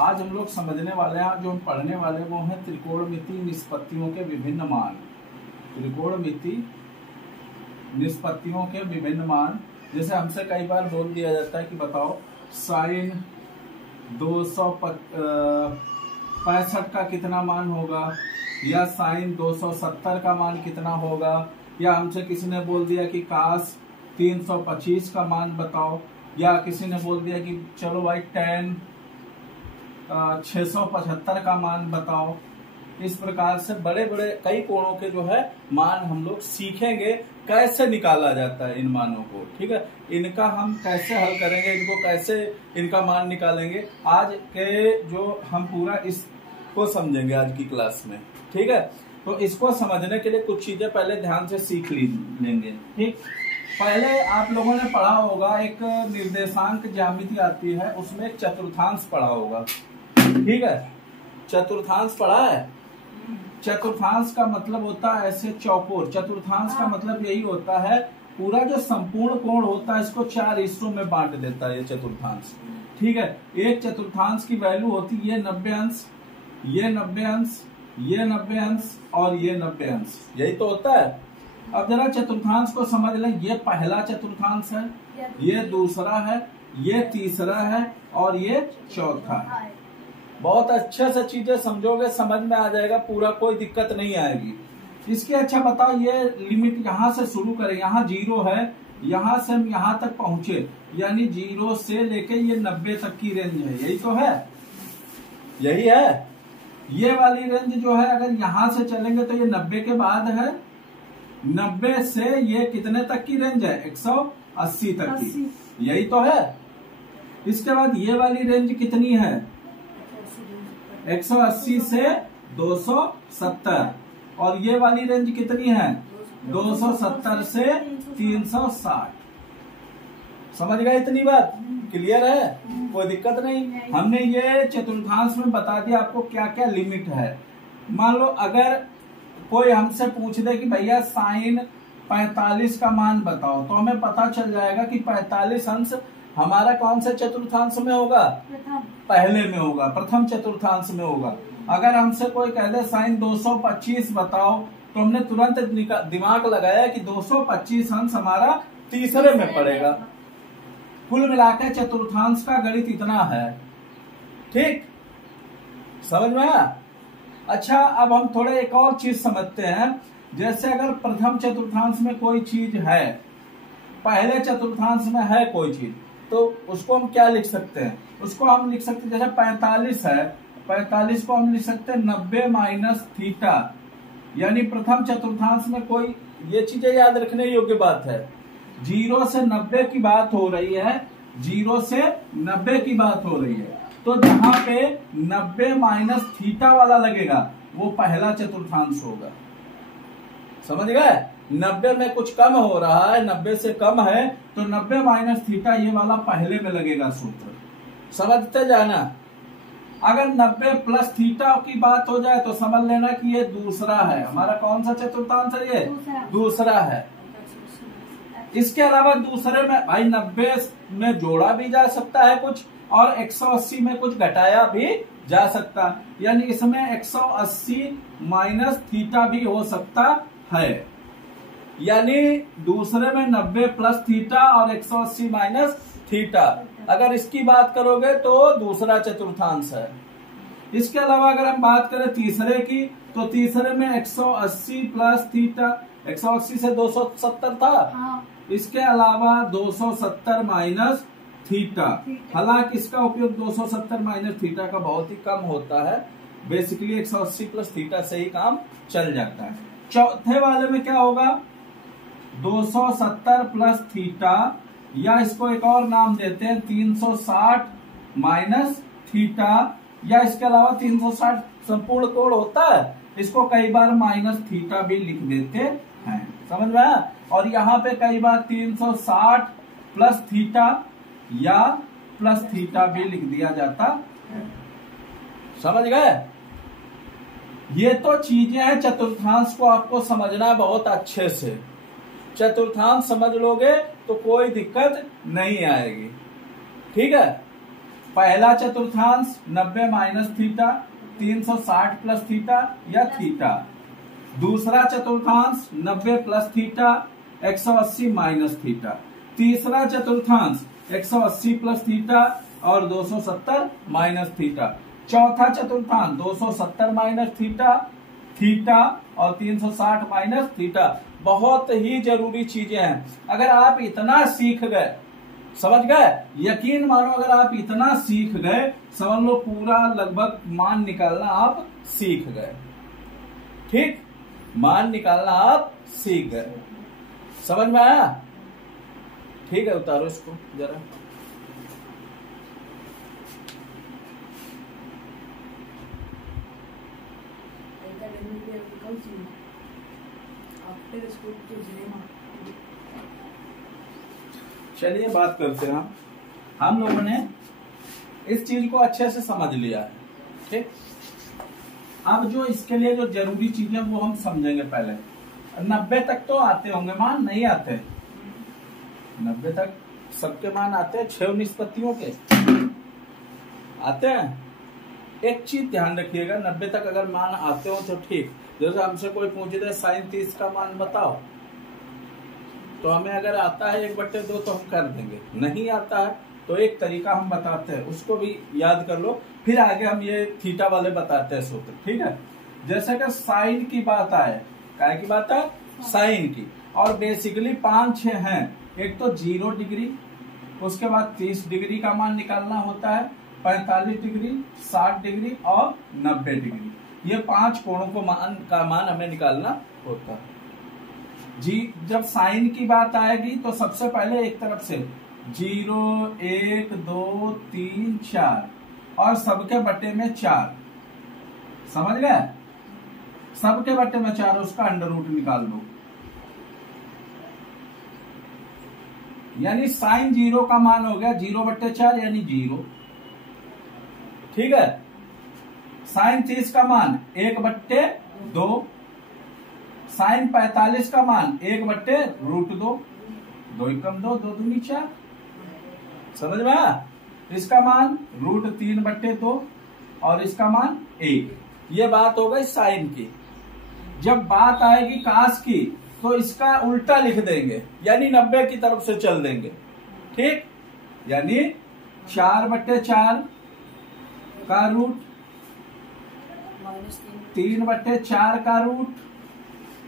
आज हम लोग समझने वाले हैं, जो हम पढ़ने वाले वो हैं त्रिकोणमिति निष्पत्तियों के विभिन्न मान। त्रिकोणमिति निष्पत्तियों के विभिन्न मान। जैसे हमसे कई बार बोल दिया जाता है कि बताओ साइन 265 का कितना मान होगा, या साइन 270 का मान कितना होगा, या हमसे किसी ने बोल दिया कि काश 325 का मान बताओ, या किसी ने बोल दिया कि चलो भाई tan 675 का मान बताओ। इस प्रकार से बड़े बड़े कई कोणों के जो है मान हम लोग सीखेंगे, कैसे निकाला जाता है इन मानों को। ठीक है, इनका हम कैसे हल करेंगे, इनको कैसे इनका मान निकालेंगे, आज के जो हम पूरा इसको समझेंगे आज की क्लास में। ठीक है, तो इसको समझने के लिए कुछ चीजें पहले ध्यान से सीख लेंगे। ठीक, पहले आप लोगों ने पढ़ा होगा एक निर्देशांक ज्यामिति आती है, उसमें एक चतुर्थांश पढ़ा होगा। ठीक है, चतुर्थांश पढ़ा है। चतुर्थांश का मतलब होता है ऐसे चौकोर। चतुर्थांश का मतलब यही होता है पूरा जो संपूर्ण कोण होता है इसको 4 हिस्सों में बांट देता है ये चतुर्थांश। ठीक है, एक चतुर्थांश की वैल्यू होती है ये 90 अंश, ये 90 अंश, ये 90 अंश और ये 90 अंश, यही तो होता है। अब जरा चतुर्थांश को समझ लें। ये पहला चतुर्थांश है, ये दूसरा है, ये तीसरा है और ये चौथा है। बहुत अच्छे से चीजें समझोगे, समझ में आ जाएगा पूरा, कोई दिक्कत नहीं आएगी इसकी। अच्छा बताओ, ये लिमिट यहाँ से शुरू करें, यहाँ 0 है, यहाँ से हम यहाँ तक पहुंचे, यानी 0 से लेके ये 90 तक की रेंज है, यही तो है, यही है। ये वाली रेंज जो है अगर यहाँ से चलेंगे तो ये 90 के बाद है, 90 से ये कितने तक की रेंज है, 180 तक की, यही तो है। इसके बाद ये वाली रेंज कितनी है, 180 से 270, और ये वाली रेंज कितनी है, 270 से 360। समझ गए इतनी बात, क्लियर है, कोई दिक्कत नहीं। हमने ये चतुर्थांश में बता दिया आपको क्या क्या लिमिट है। मान लो अगर कोई हमसे पूछ दे कि भैया साइन 45 का मान बताओ, तो हमें पता चल जाएगा कि 45 अंश हमारा कौन से चतुर्थांश में होगा, पहले में होगा, प्रथम चतुर्थांश में होगा। अगर हमसे कोई कह दे साइन 225 बताओ, तो हमने तुरंत दिमाग लगाया कि 225 अंश हमारा तीसरे में पड़ेगा। कुल मिलाकर चतुर्थांश का गणित इतना है। ठीक, समझ में आया। अच्छा, अब हम थोड़े एक और चीज समझते हैं। जैसे अगर प्रथम चतुर्थांश में कोई चीज है, पहले चतुर्थांश में है कोई चीज, तो उसको हम क्या लिख सकते हैं, उसको हम लिख सकते हैं जैसे 45 है, 45 को हम लिख सकते हैं 90 माइनस थीटा, यानी प्रथम चतुर्थांश में कोई, ये चीजें याद रखने योग्य बात है। 0 से 90 की बात हो रही है, 0 से 90 की बात हो रही है, तो जहां पे 90 माइनस थीटा वाला लगेगा वो पहला चतुर्थांश होगा। समझ गए, 90 में कुछ कम हो रहा है, 90 से कम है, तो 90 माइनस थीटा ये वाला पहले में लगेगा सूत्र, समझते जाना। अगर 90 प्लस थीटा की बात हो जाए तो समझ लेना कि ये दूसरा है, हमारा कौन सा चतुर्थांश है, ये दूसरा है। इसके अलावा दूसरे में भाई 90 में जोड़ा भी जा सकता है कुछ, और 180 में कुछ घटाया भी जा सकता, यानी इसमें 180 माइनस थीटा भी हो सकता है। यानी दूसरे में 90 प्लस थीटा और 180 माइनस थीटा, अगर इसकी बात करोगे तो दूसरा चतुर्थांश है। इसके अलावा अगर हम बात करें तीसरे की, तो तीसरे में 180 प्लस थीटा, 180 से 270 था, इसके अलावा 270 माइनस थीटा। हालांकि इसका उपयोग 270 माइनस थीटा का बहुत ही कम होता है, बेसिकली 180 प्लस थीटा से ही काम चल जाता है। चौथे वाले में क्या होगा, 270 प्लस थीटा, या इसको एक और नाम देते हैं 360 माइनस थीटा, या इसके अलावा 360 संपूर्ण कोण होता है, इसको कई बार माइनस थीटा भी लिख देते हैं। समझ में आया। और यहाँ पे कई बार 360 प्लस थीटा या प्लस थीटा भी लिख दिया जाता है। समझ गए, ये तो चीजें हैं। चतुर्थांश को आपको समझना बहुत अच्छे से, चतुर्थांश समझ लोगे तो कोई दिक्कत नहीं आएगी। ठीक है, पहला चतुर्थांश 90 माइनस थीटा, 360 प्लस थीटा या थीटा। दूसरा चतुर्थांश 90 प्लस थीटा, 180 माइनस थीटा। तीसरा चतुर्थांश 180 प्लस थीटा और 270 माइनस थीटा। चौथा चतुर्थांश 270 माइनस थीटा, थीटा और 360 माइनस थीटा। बहुत ही जरूरी चीजें हैं। अगर आप इतना सीख गए, समझ गए, यकीन मानो अगर आप इतना सीख गए, समझ लो पूरा लगभग मान निकालना आप सीख गए। ठीक, मान निकालना आप सीख गए। समझ में आया? ठीक है, उतारो इसको जरा। चलिए बात करते हैं। हम लोगों ने इस चीज को अच्छे से समझ लिया है। ठीक, अब जो इसके लिए जो जरूरी चीजें वो हम समझेंगे। पहले 90 तक तो आते होंगे मान, नहीं आते? 90 तक सबके मान आते हैं, 6 निष्पत्तियों के आते हैं। एक चीज ध्यान रखिएगा, 90 तक अगर मान आते हो तो ठीक। जैसे हमसे कोई पूछ दे sin 30 का मान बताओ, तो हमें अगर आता है 1/2 तो हम कर देंगे। नहीं आता है तो एक तरीका हम बताते हैं, उसको भी याद कर लो। फिर आगे हम ये थीटा वाले बताते हैं सूत्र। ठीक है, जैसे कि साइन की बात आए, क्या की बात है? साइन की। और बेसिकली 5-6 हैं। एक तो 0 डिग्री, उसके बाद 30 डिग्री का मान निकालना होता है, 45 डिग्री, 60 डिग्री और 90 डिग्री। ये 5 कोणों को का मान हमें निकालना होता है। जी, जब साइन की बात आएगी तो सबसे पहले एक तरफ से 0, 1, 2, 3, 4 और सबके बट्टे में 4। समझ गए? सबके बट्टे में 4, उसका अंडर रूट निकाल दो। यानी साइन 0 का मान हो गया 0/4 यानी 0। ठीक है, साइन 30 का मान 1/2, साइन 45 का मान 1/√2, 2 एकम 2, 2 दूनी 4। समझ में आया? इसका मान √3/2 और इसका मान 1। ये बात हो गई साइन की। जब बात आएगी कास की तो इसका उल्टा लिख देंगे, यानी 90 की तरफ से चल देंगे। ठीक, यानी 4/4 का रूट, 3/4 का रूट,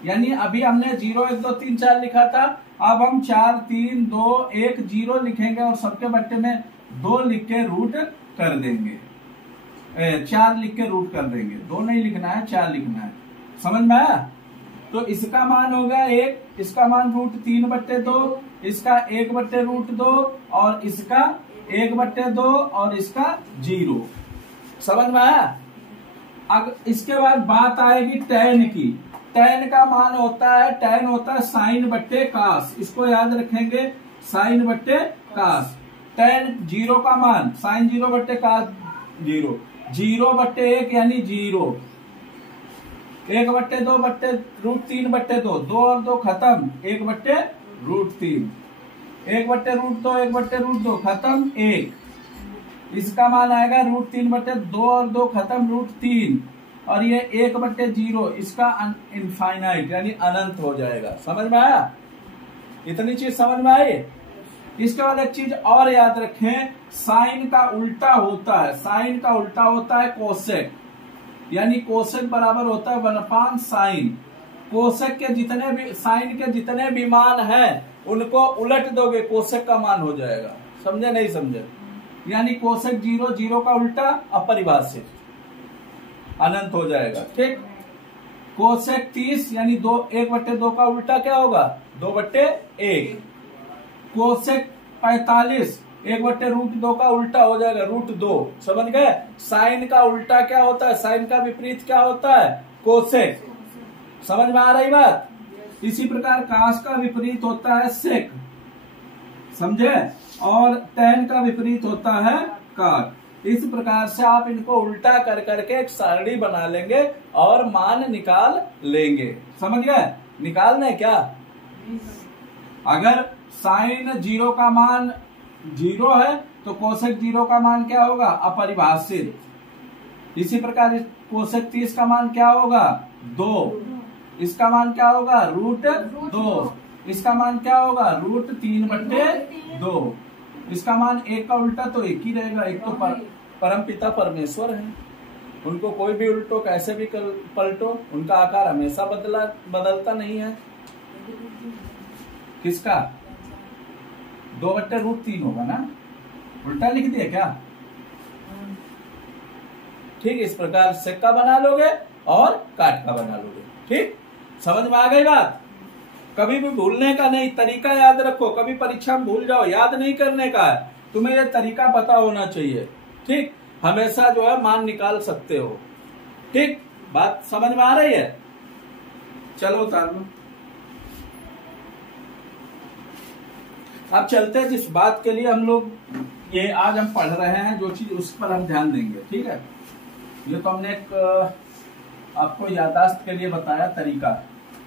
यानी अभी हमने 0, 1, 2, 3, 4 लिखा था। अब हम 4, 3, 2, 1, 0 लिखेंगे और सबके बट्टे में 2 लिख के रूट कर देंगे, 4 लिख के रूट कर देंगे। 2 नहीं लिखना है, 4 लिखना है। समझ में आया? तो इसका मान हो गया 1, इसका मान √3/2, इसका 1/√2 और इसका 1/2 और इसका 0। समझ में आया? अब इसके बाद बात आएगी tan की। tan का मान होता है, tan होता है साइन बट्टे कास। इसको याद रखेंगे, साइन बट्टे कास। tan 0 का मान साइन 0/कास 0, 0/1 यानी 0, 1/2/√3/2, 2 और 2 खत्म, 1/√3, 1/√2, 1/√2 खत्म, 1। इसका मान आएगा √3/2 और 2 खत्म, √3 और ये 1/0, इसका इनफाइनाइट यानी अनंत हो जाएगा। समझ में आया? इतनी चीज समझ में आई? इसके बाद एक चीज और याद रखें, साइन का उल्टा होता है, साइन का उल्टा होता है कोसेक, यानी कोसेक बराबर होता है 1/sin। कोसेक के जितने भी, साइन के जितने भी मान हैं उनको उलट दोगे, कोसेक का मान हो जाएगा। समझे नहीं समझे? यानी कोसेक 0, 0 का उल्टा अपरिभाषित, अनंत हो जाएगा। ठीक, कोसेक 30 यानी 1/2 का उल्टा क्या होगा? 2/1। कोसेक 45 1/√2 का उल्टा हो जाएगा √2। समझ गए? साइन का उल्टा क्या होता है? साइन का विपरीत क्या होता है? कोसेक। समझ में आ रही बात? इसी प्रकार कास का विपरीत होता है सेक। समझे? और tan का विपरीत होता है काट। इस प्रकार से आप इनको उल्टा कर करके एक सारणी बना लेंगे और मान निकाल लेंगे। समझ गए? निकालना है क्या? अगर साइन 0 का मान जीरो है तो कोसेक जीरो का मान क्या होगा? अपरिभाषित। इसी प्रकार कोसेक 30 का मान क्या होगा? 2। इसका मान क्या होगा? √2। इसका मान क्या होगा? √3/2। इसका मान 1 का उल्टा तो 1 ही रहेगा। एक तो परमपिता परमेश्वर है, उनको कोई भी उल्टो कैसे भी पलटो, उनका आकार हमेशा बदलता नहीं है। किसका? 2/√3 होगा ना, उल्टा लिख दिया क्या? ठीक, इस प्रकार सेक का बना लोगे और काट का बना लोगे। ठीक, समझ में आ गई बात? कभी भी भूलने का नहीं, तरीका याद रखो। कभी परीक्षा में भूल जाओ, याद नहीं करने का है, तुम्हें ये तरीका पता होना चाहिए। ठीक, हमेशा जो है मान निकाल सकते हो। ठीक, बात समझ में आ रही है? चलो उतार लो। अब चलते हैं जिस बात के लिए हम लोग ये आज हम पढ़ रहे हैं, जो चीज उस पर हम ध्यान देंगे। ठीक है, ये तो हमने एक आपको याददाश्त के लिए बताया तरीका।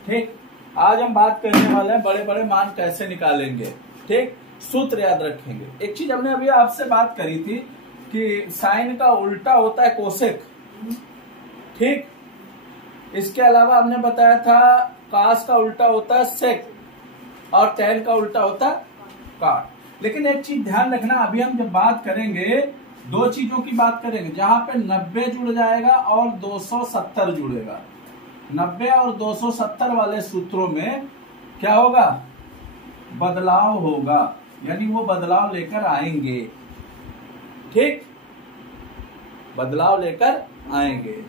ठीक, आज हम बात करने वाले हैं बड़े बड़े मान कैसे निकालेंगे। ठीक, सूत्र याद रखेंगे। एक चीज हमने अभी आपसे बात करी थी कि साइन का उल्टा होता है कोसेक। ठीक, इसके अलावा हमने बताया था कास का उल्टा होता है सेक और टैन का उल्टा होता है काट। लेकिन एक चीज ध्यान रखना, अभी हम जब बात करेंगे दो चीजों की बात करेंगे, जहां पे 90 जुड़ जाएगा और 270 जुड़ेगा। 90 और 270 वाले सूत्रों में क्या होगा? बदलाव होगा, यानी वो बदलाव लेकर आएंगे। ठीक, बदलाव लेकर आएंगे।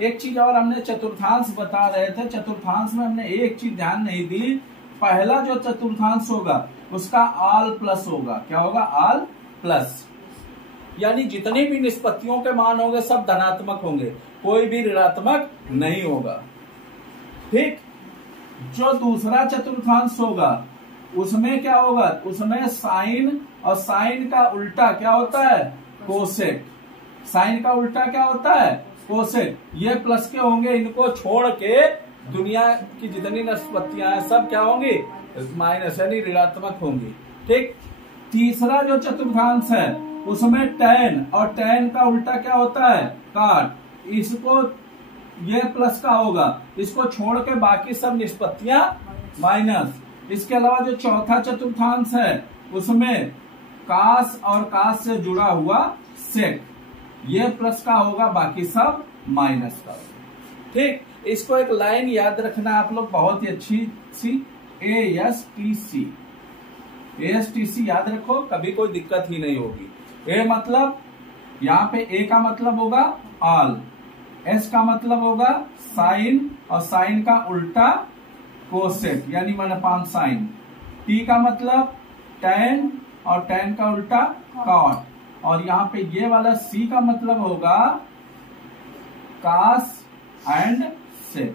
एक चीज और हमने चतुर्थांश बता रहे थे, चतुर्थांश में हमने एक चीज ध्यान नहीं दी, पहला जो चतुर्थांश होगा उसका आल प्लस होगा। क्या होगा? आल प्लस, यानी जितनी भी निष्पत्तियों के मान होंगे सब धनात्मक होंगे, कोई भी ऋणात्मक नहीं होगा। ठीक, जो दूसरा चतुर्थांश होगा उसमें क्या होगा? उसमें साइन और साइन का उल्टा क्या होता है? कोसेक। साइन का उल्टा क्या होता है? कोसेक। ये प्लस के होंगे, इनको छोड़ के दुनिया की जितनी निष्पत्तियां हैं सब क्या होंगी? माइनस, यानी ऋणात्मक होंगी। ठीक, तीसरा जो चतुर्थांश है उसमें टैन, और टैन का उल्टा क्या होता है? काट। इसको ये प्लस का होगा, इसको छोड़ के बाकी सब निष्पत्तियां माइनस। इसके अलावा जो चौथा चतुर्थांश है उसमें कास और कास से जुड़ा हुआ सेक, ये प्लस का होगा, बाकी सब माइनस का होगा। ठीक, इसको एक लाइन याद रखना आप लोग बहुत ही अच्छी सी, ASTC। ASTC याद रखो, कभी कोई दिक्कत ही नहीं होगी। ए मतलब, यहाँ पे ए का मतलब होगा आल, एस का मतलब होगा साइन और साइन का उल्टा कोसेक, यानी 1/sin। टी का मतलब टैन और टैन का उल्टा कॉट, और यहाँ पे ये वाला सी का मतलब होगा कास एंड सेक।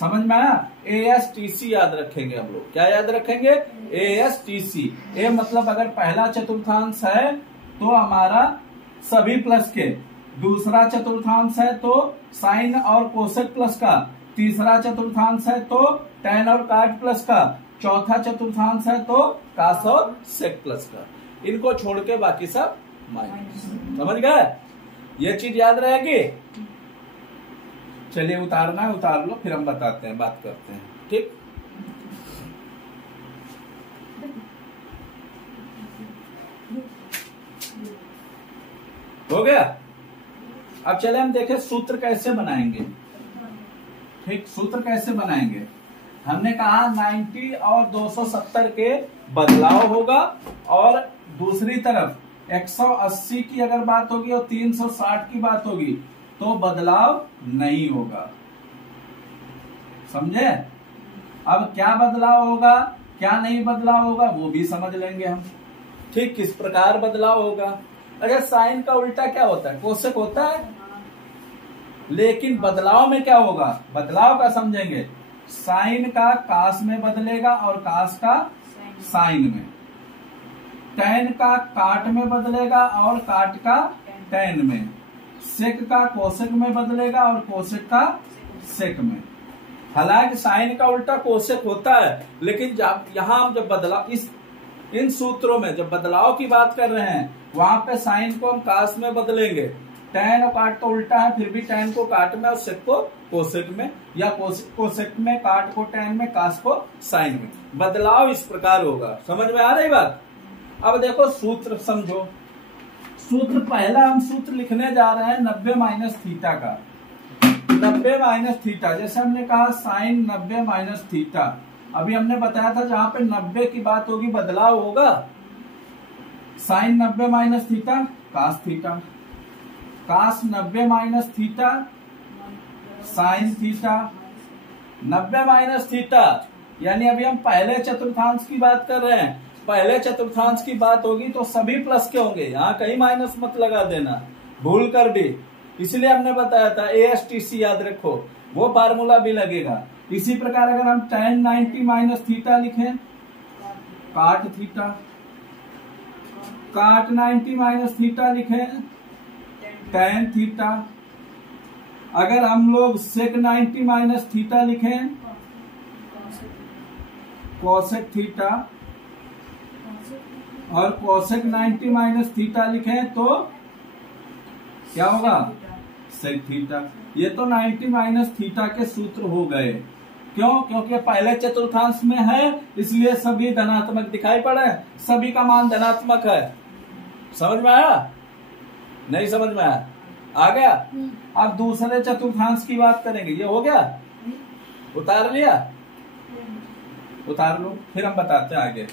समझ में आया? ASTC याद रखेंगे हम लोग। क्या याद रखेंगे? ASTC। ए मतलब अगर पहला चतुर्थांश है तो हमारा सभी प्लस के, दूसरा चतुर्थांश है तो साइन और कोसेक प्लस का, तीसरा चतुर्थांश है तो टैन और काट प्लस का, चौथा चतुर्थांश है तो कास और सेक प्लस का। इनको छोड़ के बाकी सब माइनस। समझ गए? ये चीज याद रहेगी। चलिए उतारना है, उतार लो, फिर हम बताते हैं, बात करते हैं। ठीक, हो गया? अब चले हम देखें सूत्र कैसे बनाएंगे। ठीक, सूत्र कैसे बनाएंगे? हमने कहा 90 और 270 के बदलाव होगा, और दूसरी तरफ 180 की अगर बात होगी और 360 की बात होगी तो बदलाव नहीं होगा। समझे? अब क्या बदलाव होगा, क्या नहीं बदलाव होगा, वो भी समझ लेंगे हम। ठीक, किस प्रकार बदलाव होगा? अगर साइन का उल्टा क्या होता है? कोसेक होता है, लेकिन बदलाव में क्या होगा? बदलाव का समझेंगे। साइन का कास में बदलेगा और कास का साइन में, टैन का काट में बदलेगा और काट का टैन में, सेक का कोसेक में बदलेगा और कोसेक का सेक में। हालांकि साइन का उल्टा कोसेक होता है, लेकिन जब यहां जब बदलाव, इस इन सूत्रों में जब बदलाव की बात कर रहे हैं वहां पे साइन को हम कास में बदलेंगे। टैन और काट तो उल्टा है, फिर भी टैन को काट में और सेक को कोसेक में, या कोसेक में काट को टैन में, कास को साइन में। बदलाव इस प्रकार होगा। समझ में आ रही बात? अब देखो सूत्र समझो। सूत्र पहला हम सूत्र लिखने जा रहे हैं 90 माइनस थीटा का। 90 माइनस थीटा, जैसे हमने कहा साइन 90 माइनस थीटा। अभी हमने बताया था जहां पे 90 की बात होगी बदलाव होगा। Sine 90 minus theta cos theta, cos 90 minus theta sine theta. 90 minus theta यानी अभी हम पहले चतुर्थांश की बात कर रहे हैं। पहले चतुर्थांश की बात होगी तो सभी प्लस के होंगे, यहाँ कहीं माइनस मत लगा देना भूल कर भी। इसलिए हमने बताया था ASTC याद रखो, वो फार्मूला भी लगेगा। इसी प्रकार अगर हम tan 90 माइनस थीटा लिखें, काट थीटा, काट 90 माइनस थीटा लिखें, tan थीटा। अगर हम लोग sec 90 माइनस थीटा लिखें, cosec थीटा, और cosec 90 माइनस थीटा लिखें तो क्या होगा? Sec theta. ये तो 90 माइनस थीटा के सूत्र हो गए। क्यों? क्योंकि पहले चतुर्थांश में है इसलिए सभी धनात्मक दिखाई पड़े, सभी का मान धनात्मक है। समझ में आया? नहीं समझ में आया? आ गया? अब दूसरे चतुर्थांश की बात करेंगे। ये हो गया? उतार लिया? उतार लो, फिर हम बताते हैं आगे।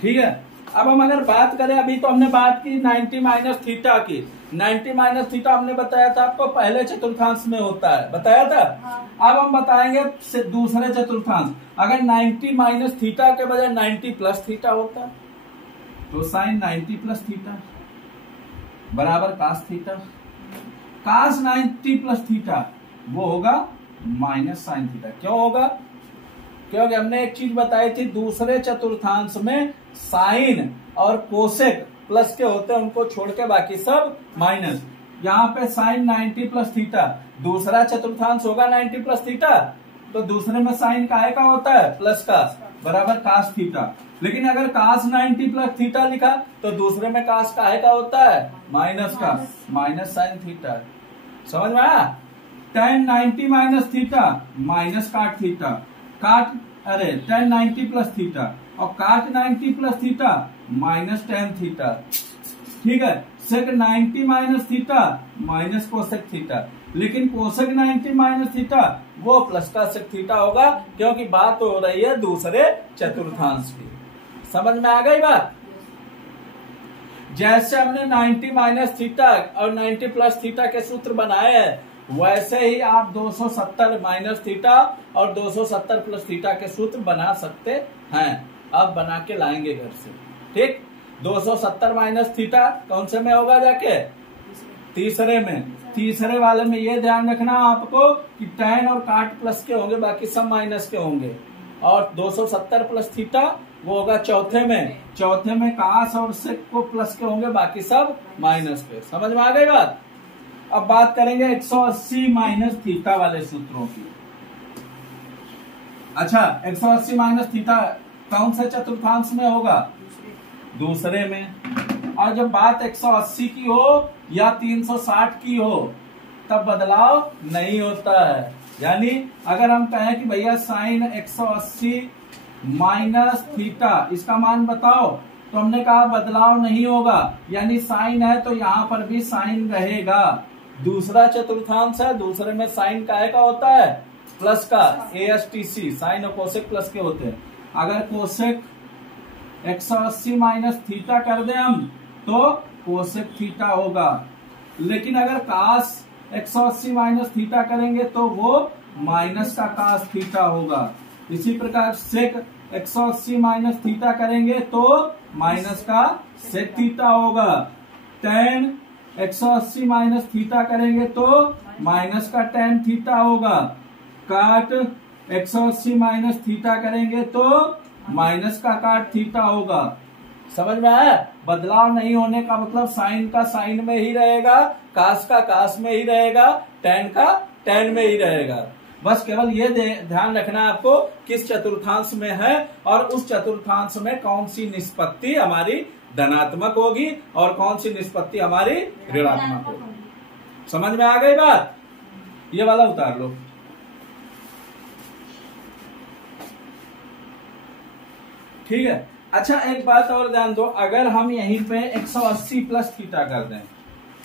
ठीक है। अब हम अगर बात करें, अभी तो हमने बात की 90 माइनस थीटा की। 90 माइनस थीटा हमने बताया था आपको पहले चतुर्थांश में होता है, बताया था। हाँ। अब हम बताएंगे दूसरे चतुर्थांश। अगर 90 माइनस थीटा के बजाय 90 प्लस थीटा होता तो साइन 90 प्लस थीटा बराबर कास थीटा। कास 90 प्लस थीटा वो होगा माइनस साइन थीटा। क्यों होगा? क्योंकि हमने एक चीज बताई थी, दूसरे चतुर्थांश में साइन और कोसेक प्लस के होते हैं, उनको छोड़ के बाकी सब माइनस। यहाँ पे साइन 90 प्लस थीटा, दूसरा चतुर्थांश होगा 90 प्लस थीटा, तो दूसरे में साइन काहे का होता है? प्लस का, बराबर कास थीटा। लेकिन अगर कास 90 प्लस थीटा लिखा तो दूसरे में कास काहे का होता है? माइनस का, माइनस साइन थीटा। समझ में आया? tan 90 माइनस थीटा माइनस काट थीटा, काट tan 90 प्लस थीटा और काट 90 plus theta minus tan theta. ठीक है। सेक 90 minus theta minus cosec theta, लेकिन कोसेक 90 माइनस थीटा वो प्लस का सेक थीटा होगा, क्योंकि बात हो रही है दूसरे चतुर्थांश की। समझ में आ गई बात? जैसे हमने 90 माइनस थीटा और 90 प्लस थीटा के सूत्र बनाए हैं, वैसे ही आप 270 माइनस थीटा और 270 प्लस थीटा के सूत्र बना सकते हैं। अब बना के लाएंगे घर से। ठीक। 270 माइनस थीटा कौन से में होगा जाके? तीसरे में। तीसरे वाले में ये ध्यान रखना आपको कि tan और काट प्लस के होंगे, बाकी सब माइनस के होंगे। और 270 प्लस थीटा वो होगा चौथे में। चौथे में कास और सेक को प्लस के होंगे, बाकी सब माइनस के। समझ में आ गई बात? अब बात करेंगे 180 माइनस थीटा वाले सूत्रों की। अच्छा, 180 माइनस थीटा कौन से चतुर्थांश में होगा? दूसरे में। और जब बात 180 की हो या 360 की हो तब बदलाव नहीं होता है। यानी अगर हम कहें कि भैया साइन 180 माइनस थीटा, इसका मान बताओ, तो हमने कहा बदलाव नहीं होगा। यानी साइन है तो यहाँ पर भी साइन रहेगा। दूसरा चतुर्थांश है, दूसरे में साइन काहे का होता है? प्लस का, ASTC, साइन और कोसेक प्लस के होते हैं। अगर कोसेक 180 माइनस थीटा कर दें हम तो कोसेक थीटा होगा, लेकिन अगर कास 180 माइनस थीटा करेंगे तो वो माइनस का कास थीटा होगा। इसी प्रकार सेक 180 माइनस थीटा करेंगे तो माइनस का सेक थीटा होगा। tan 180 माइनस थीटा करेंगे तो माइनस का tan थीटा होगा। काट 180 माइनस थीटा करेंगे तो माइनस का काट थीटा होगा। समझ में आया? बदलाव नहीं होने का मतलब साइन का साइन में ही रहेगा, कास का कास में ही रहेगा, tan का tan में ही रहेगा। बस केवल ये ध्यान रखना है आपको किस चतुर्थांश में है और उस चतुर्थांश में कौन सी निष्पत्ति हमारी धनात्मक होगी और कौन सी निष्पत्ति हमारी ऋणात्मक होगी। समझ में आ गई बात? ये वाला उतार लो। ठीक है। अच्छा एक बात और ध्यान दो, अगर हम यहीं पे 180 प्लस थीटा कर दें,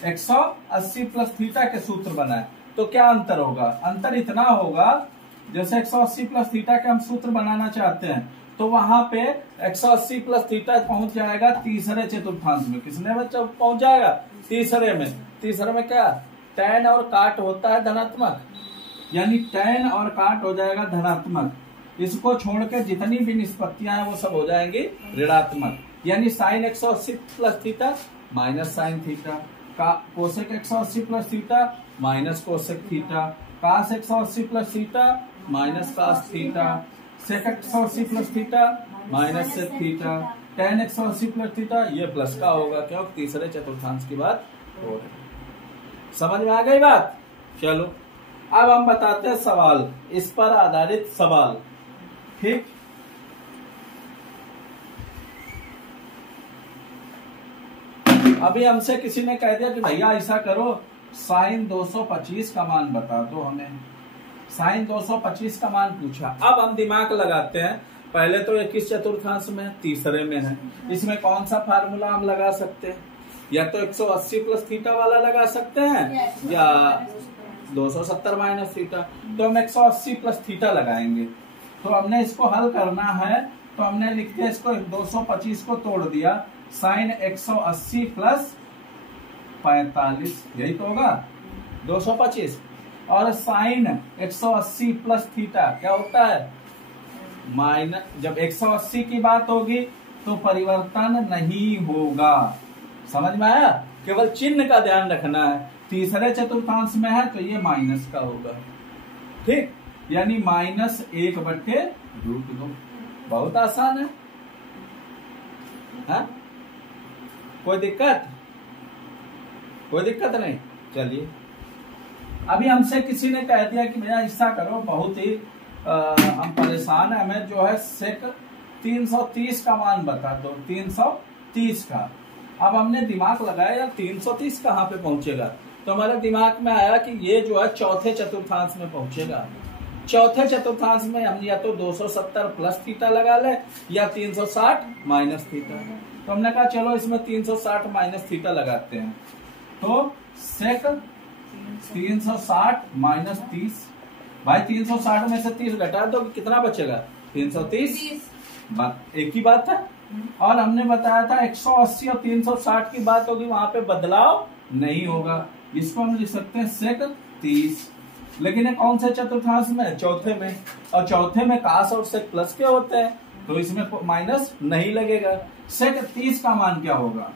180 प्लस थीटा के सूत्र बनाए तो क्या अंतर होगा? अंतर इतना होगा, जैसे 180 प्लस थीटा के हम सूत्र बनाना चाहते हैं तो वहां पे 180 प्लस थीटा पहुंच जाएगा तीसरे चतुर्थांश में। किसने बच्चा पहुंच जाएगा? तीसरे में। तीसरे में क्या tan और काट होता है धनात्मक, यानी tan और काट हो जाएगा धनात्मक। इसको छोड़ के जितनी भी निष्पत्तियां हैं वो सब हो जाएंगी ऋणात्मक, यानी sine 180 plus theta minus sine theta, cosec 180 plus theta minus cosec theta, cos 180 plus theta minus cos theta, sec 180 plus theta minus sec theta, tan 180 plus theta, ये प्लस का होगा क्योंकि तीसरे चतुर्थांश की बात हो रही है। समझ में आ गई बात? चलो अब हम बताते हैं सवाल, इस पर आधारित सवाल। ठीक, अभी हमसे किसी ने कह दिया कि भैया ऐसा करो साइन 225 का मान बता दो हमें। साइन 225 का मान पूछा। अब हम दिमाग लगाते हैं, पहले तो ये किस चतुर्थांश में? तीसरे में है। इसमें कौन सा फार्मूला हम लगा सकते हैं? या तो 180 प्लस थीटा वाला लगा सकते हैं या 270 माइनस थीटा। तो हम 180 प्लस थीटा लगाएंगे। तो हमने इसको हल करना है तो हमने लिख दिया इसको 225 को तोड़ दिया, साइन 180 प्लस 45, यही तो होगा 225। और साइन 180 प्लस थीटा क्या होता है? माइनस, जब 180 की बात होगी तो परिवर्तन नहीं होगा। समझ में आया? केवल चिन्ह का ध्यान रखना है। तीसरे चतुर्थांश में है तो ये माइनस का होगा। ठीक, यानी -1/√2। बहुत आसान है, हाँ? कोई दिक्कत? कोई दिक्कत नहीं। चलिए, अभी हमसे किसी ने कह दिया कि भैया ऐसा करो, बहुत ही हम परेशान है, हमें जो है सेक 330 का मान बता दो, 330 का। अब हमने दिमाग लगाया यार 330 कहाँ पे पहुंचेगा, तो हमारे दिमाग में आया कि ये जो है चौथे चतुर्थांश में पहुंचेगा। चौथे चतुर्थांश में हम या तो 270 प्लस थीटा लगा ले या 360 माइनस थीटा। तो हमने कहा चलो इसमें 360 माइनस थीटा लगाते हैं। तो सेक 360 माइनस 30, भाई 360 में से 30 घटा दो कितना बचेगा? 330। एक ही बात है। और हमने बताया था 180 और 360 की बात होगी, वहां पे बदलाव नहीं होगा। इसको हम लिख सकते हैं सेक 30। लेकिन ये कौन से चतुर्थांश में? चौथे में। और चौथे में कास और सेक प्लस के होते हैं तो इसमें माइनस नहीं लगेगा। सेक 30 का मान क्या होगा?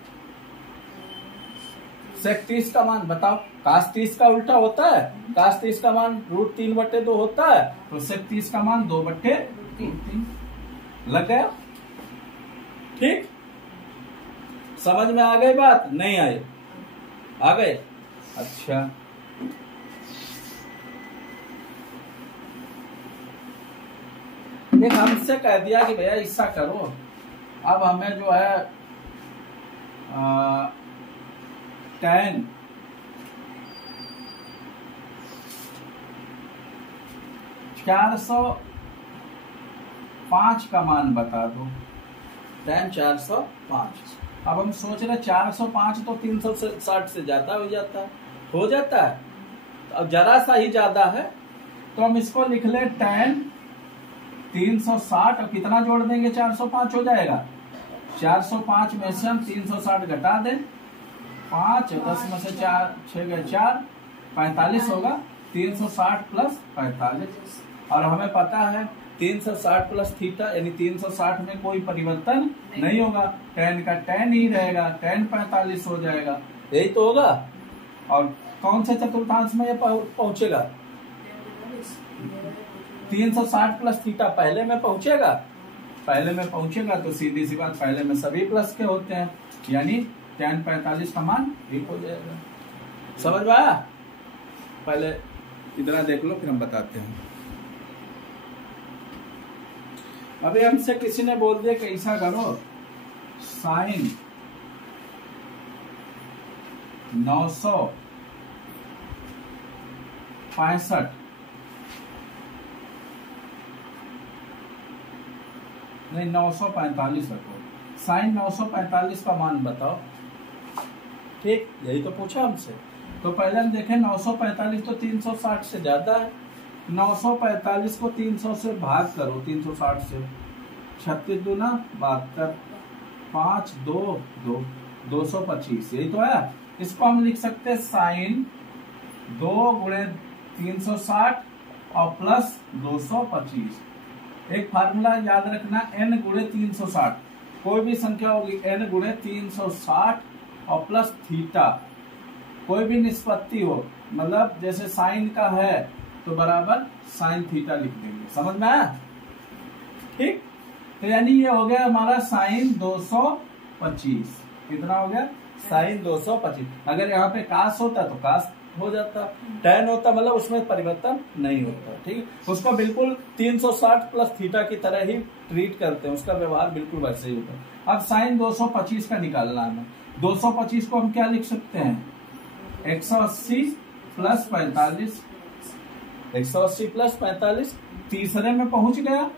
सेक 30 का मान बताओ। कास 30 का उल्टा होता है, कास 30 का मान √3/2 होता है, तो सेक 30 का मान 2/√3 लग गया। ठीक, समझ में आ गई बात? नहीं आई? आ गए? अच्छा, एक हमसे कह दिया कि भैया ऐसा करो, अब हमें जो है tan 405 का मान बता दो। tan 405। अब हम सोच रहे 405 तो 360 से ज्यादा हो जाता है, अब जरा सा ही ज्यादा है तो हम इसको लिख ले tan 360 और कितना जोड़ देंगे? 405 हो जाएगा। 405 में से हम 360 घटा दें, 5 10 में से 4 6 गए 4, 45 होगा। 360 प्लस 45। और हमें पता है 360 प्लस थीटा यानी 360 में कोई परिवर्तन नहीं होगा, tan का tan ही रहेगा, tan 45 हो जाएगा। यही तो होगा। और कौन से चतुर्थांश में ये पहुंचेगा? 360 प्लस थीटा पहले में पहुंचेगा। पहले में पहुंचेगा तो सीधी सी बात, पहले में सभी प्लस के होते हैं, यानी tan 45 का मान 1 हो जाएगा। समझ में आया? पहले इतना देख लो फिर हम बताते हैं। अभी हमसे किसी ने बोल दिया कि ऐसा करो, साइन 965 नहीं 945 रखो, साइन 945 का मान बताओ। ठीक, यही तो पूछा हमसे। तो पहले हम देखें 945 तो 360 से ज्यादा है। 945 को 300 से भाग करो, 360 से 36 दूना 72, 5 2 2 225, यही तो है। इसको हम लिख सकते हैं साइन 2 गुणे 360 और प्लस 225। एक फार्मूला याद रखना, n गुणे 360, कोई भी संख्या होगी n गुणे 360 और प्लस थीटा, कोई भी निष्पत्ति हो, मतलब जैसे साइन का है तो बराबर साइन थीटा लिख देंगे। समझ में आया? ठीक, तो यानी ये हो गया हमारा साइन 225। कितना हो गया? साइन 225। अगर यहाँ पे कास होता तो कास हो जाता, tan होता मतलब उसमें परिवर्तन नहीं होता। ठीक, उसको बिल्कुल 360 प्लस थीटा की तरह ही ट्रीट करते हैं, उसका व्यवहार बिल्कुल वैसे ही होता है। अब साइन 225 का निकालना है। 225 को हम क्या लिख सकते हैं? 180 प्लस 45, 180 प्लस 45, तीसरे में पहुंच गया।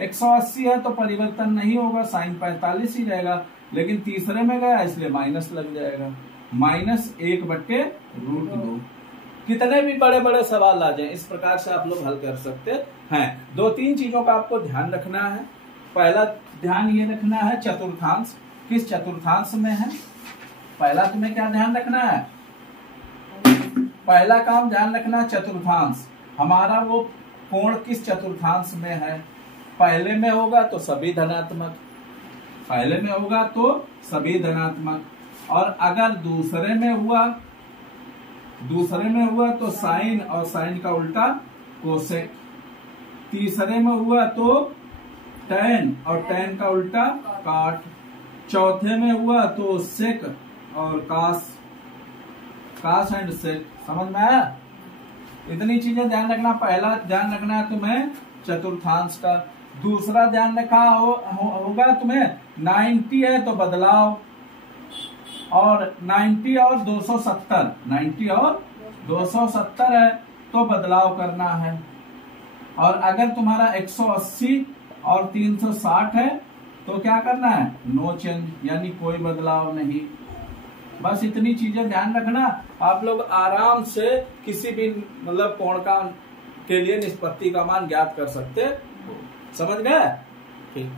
180 है तो परिवर्तन नहीं होगा, साइन 45 ही जाएगा, लेकिन तीसरे में गया इसलिए माइनस लग जाएगा, -1/√2। कितने भी बड़े बड़े सवाल आ जाए इस प्रकार से आप लोग हल कर सकते हैं। 2-3 चीजों का आपको ध्यान रखना है। पहला ध्यान ये रखना है चतुर्थांश किस चतुर्थांश में है। पहला तुम्हें क्या ध्यान रखना है? पहला काम ध्यान रखना चतुर्थांश, हमारा वो कोण किस चतुर्थांश में है। पहले में होगा तो सभी धनात्मक, पहले में होगा तो सभी धनात्मक, और अगर दूसरे में हुआ तो साइन और साइन का उल्टा कोसेक, तीसरे में हुआ तो टैन और टैन का उल्टा काट, चौथे में हुआ तो सेक और कास एंड सेक। समझ में आया? इतनी चीजें ध्यान रखना। पहला ध्यान रखना है तुम्हें चतुर्थांश का। दूसरा ध्यान रखा होगा तुम्हें 90 है तो बदलाव, और 90 और 270, 90 और 270 है तो बदलाव करना है। और अगर तुम्हारा 180 और 360 है तो क्या करना है? नो चेंज, यानी कोई बदलाव नहीं। बस इतनी चीजें ध्यान रखना, आप लोग आराम से किसी भी मतलब कोण का के लिए निष्पत्ति का मान ज्ञात कर सकते हो। समझ गए? ठीक।